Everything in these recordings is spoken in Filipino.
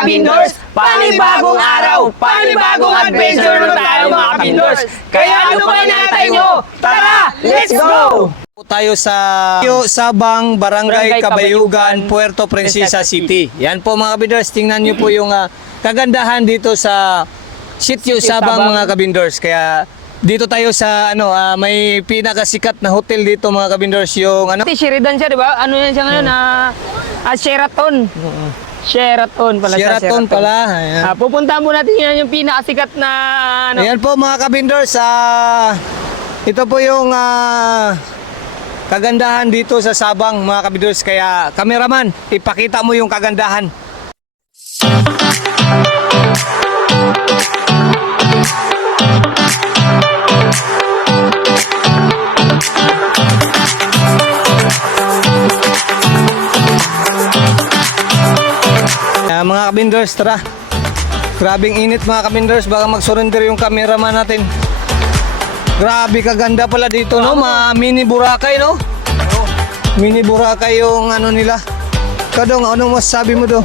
kabindors! Panibagong araw, panibagong adventure na tayo mga kabindors! Kaya ano pa hinahintay nyo? Tara, let's go! Tayo sa Sabang, Barangay Kabayugan, Puerto Princesa City. Yan po mga kabindors, tingnan nyo po yung kagandahan dito sa Sitio Sabang mga kabindors. Kaya dito tayo sa may pinakasikat na hotel dito mga kabindors, yung Sheraton siya, di ba? Ano yan siya ngayon? Sheraton. Sheraton pala siya. Sheraton pala. Ayan. Pupuntahan po natin yan yung pinakasikat na Ayan po mga kabindors, ito po yung kagandahan dito sa Sabang mga kabindors. Kaya cameraman, ipakita mo yung kagandahan. Mga kabindors, tara. Grabing init mga kabindors, baka mag-surrender yung cameraman natin. Grabe kaganda pala dito, no? Mga mini Boracay, no? Mini Boracay yung nila. Kadong, ano masasabi mo do?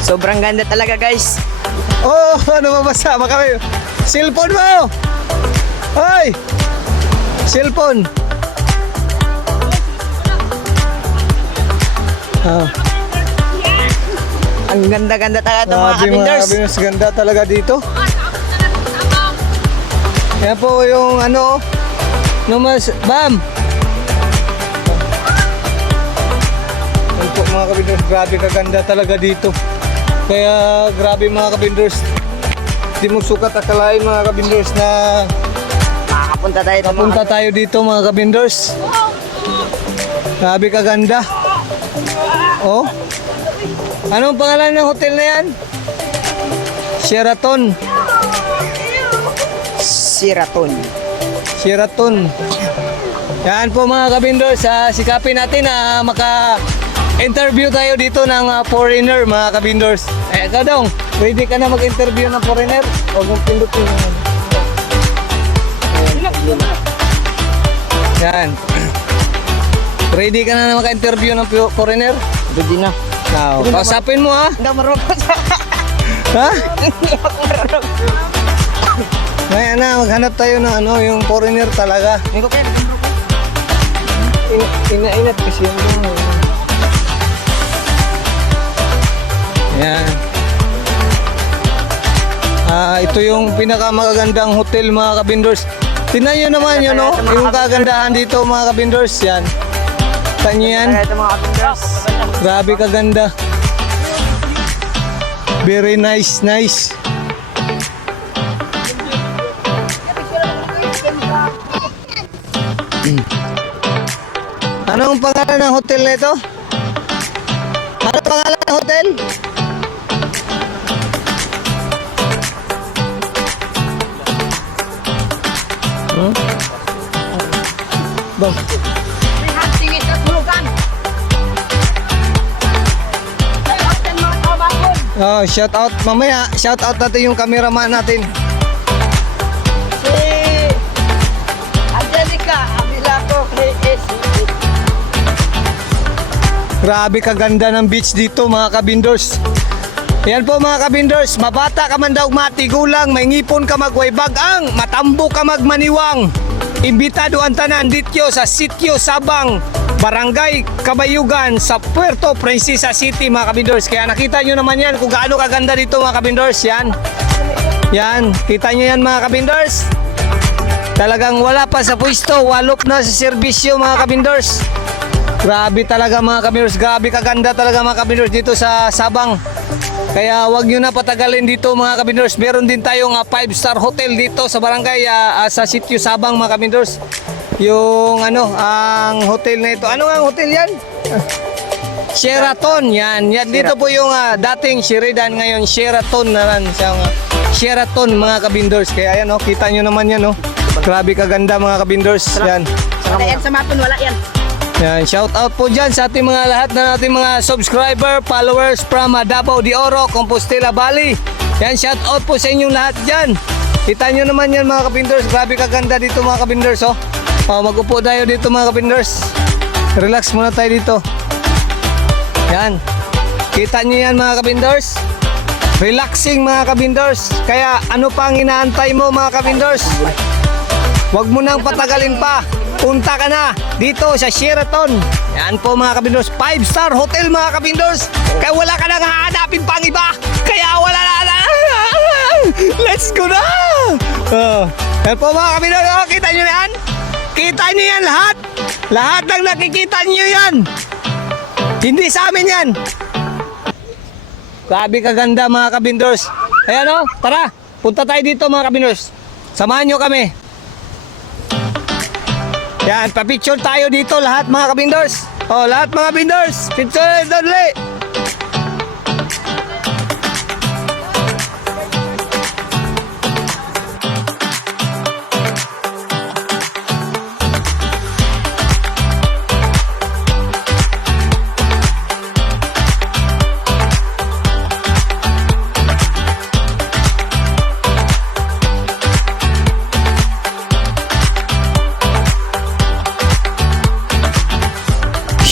sobrang ganda talaga, guys. Oh, ano mabasa? Kami. Cellphone mo! Hoy! Cellphone! Ang ganda-ganda talaga ito mga Mga kabindors. kabindors, ganda talaga dito. Yan po yung Bam! Yan po mga kabindors, grabe kaganda talaga dito. Kaya grabe mga kabindors, di mo sukat akalain mga kabindors na Makakapunta tayo dito, papunta tayo dito mga kabindors. Grabe kaganda. Oh. Anong pangalan ng hotel na yan? Sheraton. Sheraton. Sheraton. Yan po mga kabindors, sikapin natin na maka-interview tayo dito ng foreigner mga kabindors. Kadong, ready ka na mag-interview ng foreigner? O kung pindutin mo. Yan. Ready ka na maka-interview ng foreigner? Ready na. Now, kausapin mo ha? Hindi ako marunong sa... Ha? Hindi ako marunong. Ngayon na, maghanap tayo ng yung foreigner talaga. Hindi ko kaya. Inainat kasi yung yan. Ito yung pinakamagagandang hotel mga kabindors. Tingnan nyo naman yun, no? Yung kagandahan dito mga kabindors. Yan. Tingnan nyo yan. Ito mga kabindors. Grabe kaganda. Very nice, nice. Anong pangalan ng hotel na ito? Anong pangalan ng hotel? Bang. Oh, shout out mamaya. Shout out natin yung cameraman natin. Si Angelica Abilaco KS. Grabe kaganda ng beach dito mga kabindors. Yan po mga kabindors, mabata ka man daw matigulang, may ngipon ka magwaybag ang, matambo ka magmaniwang. Imbitado ang tanan dito sa Sitio Sabang, Barangay Kabayugan sa Puerto Princesa City mga kabindors. Kaya nakita nyo naman yan kung gaano kaganda dito mga kabindors. Yan. Yan. Kita nyo yan mga kabindors. Talagang wala pa sa pwesto. Walop na sa serbisyo mga kabindors. Grabe talaga mga kabindors. Grabe kaganda talaga mga kabindors dito sa Sabang. Kaya wag nyo na patagalin dito mga kabindors. Meron din tayong 5-star hotel dito sa barangay sa Sitio Sabang mga kabindors. Yung ang hotel na ito. Ano ang hotel yan? Sheraton. Yan. Yan dito po yung dating Sheraton, ngayon Sheraton na lang siyang Sheraton mga kabindors. Kaya yan kita nyo naman yan Grabe kaganda mga kabindors. Yan. Wala yan sa mapon, wala yan. Yan, shout out po dyan sa ating mga lahat na nating mga subscriber, followers from Davao de Oro, Compostela Valley. Yan, shout out po sa inyong lahat dyan. Kita nyo naman yan mga kabindors. Grabe kaganda dito mga kabindors mag-upo tayo dito mga kabindors. Relax muna tayo dito. Yan. Kita nyo yan mga kabindors. Relaxing mga kabindors. Kaya ano pang inaantay mo mga kabindors? Huwag mo nang patagalin pa. Punta ka na dito sa Sheraton. Yan po mga kabindors. 5-star hotel mga kabindors. Kaya wala ka nang hahanapin pang iba. Kaya wala na. Let's go na. Yan po mga kabindors. Oh, kita nyo na yan? Kita nyo yan lahat. Lahat ng nakikita nyo yan. Hindi sa amin yan. Grabe kaganda mga kabindors. Ayan o, tara. Punta tayo dito mga kabindors. Samahan nyo kami. Yan, papicture tayo dito lahat mga kabindors. O, lahat mga kabindors. Picture, dali.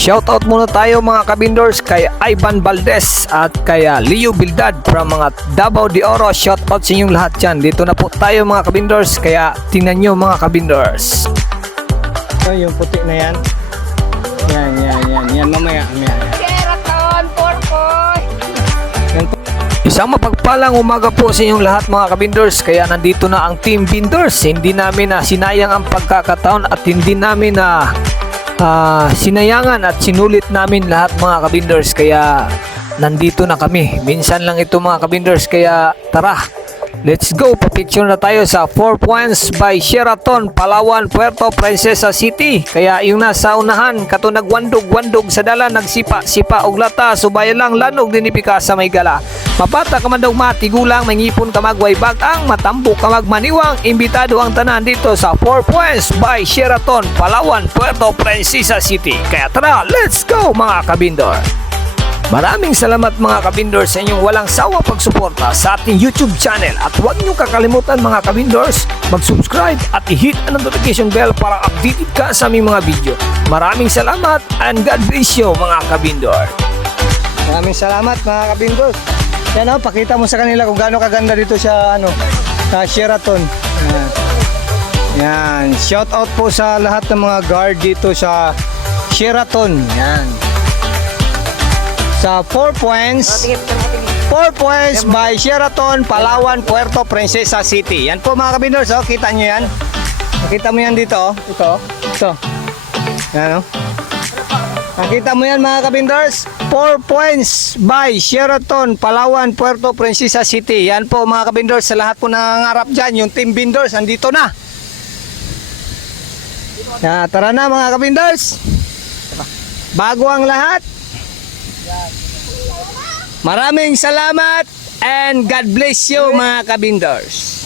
Shoutout muna tayo mga kabindors kay Ivan Valdez at kay Leo Bildad from mga Davao de Oro. Shoutout sa inyong lahat dyan. Dito na po tayo mga kabindors, kaya tingnan nyo mga kabindors. So yung puti na yan. Yan mamaya. Sheraton, Porpoy! Isang mapagpalang umaga po sa inyong lahat mga kabindors. Kaya nandito na ang Team Bindors. Hindi namin na sinayang ang pagkakataon at hindi namin na sinayangan at sinulit namin lahat mga kabindors, kaya nandito na kami. Minsan lang ito mga kabindors, kaya tara, let's go. Papicture na tayo sa 4 Points by Sheraton, Palawan, Puerto Princesa City. Kaya yung nasa unahan kato nagwandog-wandog sa dala, nagsipa-sipa og lata, subayan lang lanog dinipika sa may gala. Mabata ka man daw matigulang, mangipon ka magway bagang, matambo ka magmaniwang. Imbitado ang tanan dito sa 4 Points by Sheraton, Palawan, Puerto Princesa City. Kaya tara, let's go mga kabindor. Maraming salamat mga kabindor sa inyong walang sawang pagsuporta sa ating YouTube channel. At huwag niyong kakalimutan mga kabindors, mag-subscribe at i-hit ang notification bell para updated ka sa aming mga video. Maraming salamat and God bless you mga kabindor. Maraming salamat mga kabindors. Yan o, pakita mo sa kanila kung gaano kaganda dito sa sa Sheraton. Yan. Shout out po sa lahat ng mga guard dito sa Sheraton. Yan. Sa 4 Points. 4 Points by Sheraton, Palawan, Puerto Princesa City. Yan po mga kabindors, oh, kita nyo yan. Nakita mo yan dito, oh. Ito. Yan, oh. Nakita mo yan mga kabindors. 4 Points by Sheraton, Palawan, Puerto Princesa City. Yan po mga kabindors, sa lahat po nangangarap dyan, yung Team Bindors, andito na. Yan, tara na mga kabindors. Bago ang lahat. Maraming salamat and God bless you mga kabindors.